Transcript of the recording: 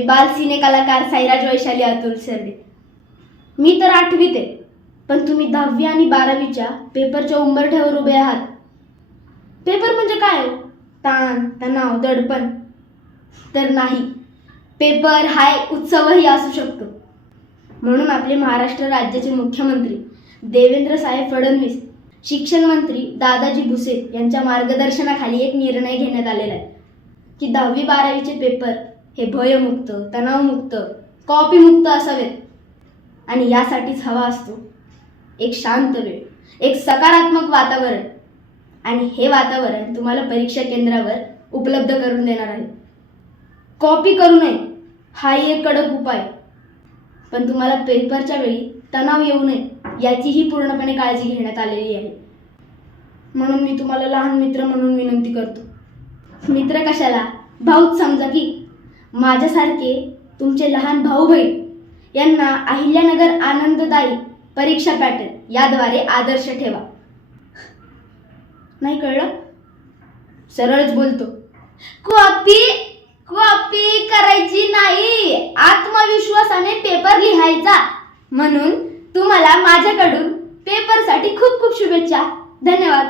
मी बाल सिने कलाकार साईराज वैशाली अतुल सरडे. मी तर 8वीत आहे, पण तुम्ही 10वी आणि 12वीच्या पेपरच्या उंबरठ्यावर उभे आहात. पेपर म्हणजे काय? ताण, तणाव, दडपण? तर नाही. पेपर हा एक उत्सवही असू शकतो. म्हणून आपले महाराष्ट्र राज्याचे मुख्यमंत्री देवेंद्र साहेब फडणवीस, शिक्षण मंत्री दादाजी भुसे यांच्या मार्गदर्शनाखाली एक निर्णय घेण्यात आलेला आहे की 10वी 12वीचे पेपर हे भयमुक्त, तणावमुक्त, कॉपीमुक्त असावेत. आणि यासाठीच हवा असतो एक शांत वेळ, एक सकारात्मक वातावरण. आणि हे वातावरण तुम्हाला परीक्षा केंद्रावर उपलब्ध करून देणार आहे. कॉपी करू नये हाही एक कडक उपाय, पण तुम्हाला पेपरच्या वेळी तणाव येऊ नये याचीही पूर्णपणे काळजी घेण्यात आलेली आहे. म्हणून मी तुम्हाला लहान मित्र म्हणून विनंती करतो. मित्र कशाला, भाऊच समजा की. माझ्यासारखे तुमचे लहान भाऊ बहीण यांना अहिल्यानगर आनंददायी परीक्षा पॅटर्न याद्वारे आदर्श ठेवा. नाही कळलं? सरळच बोलतो. कॉपी कॉपी करायची नाही, आत्मविश्वासाने पेपर लिहायचा. म्हणून तुम्हाला माझ्याकडून पेपरसाठी खूप खूप शुभेच्छा. धन्यवाद.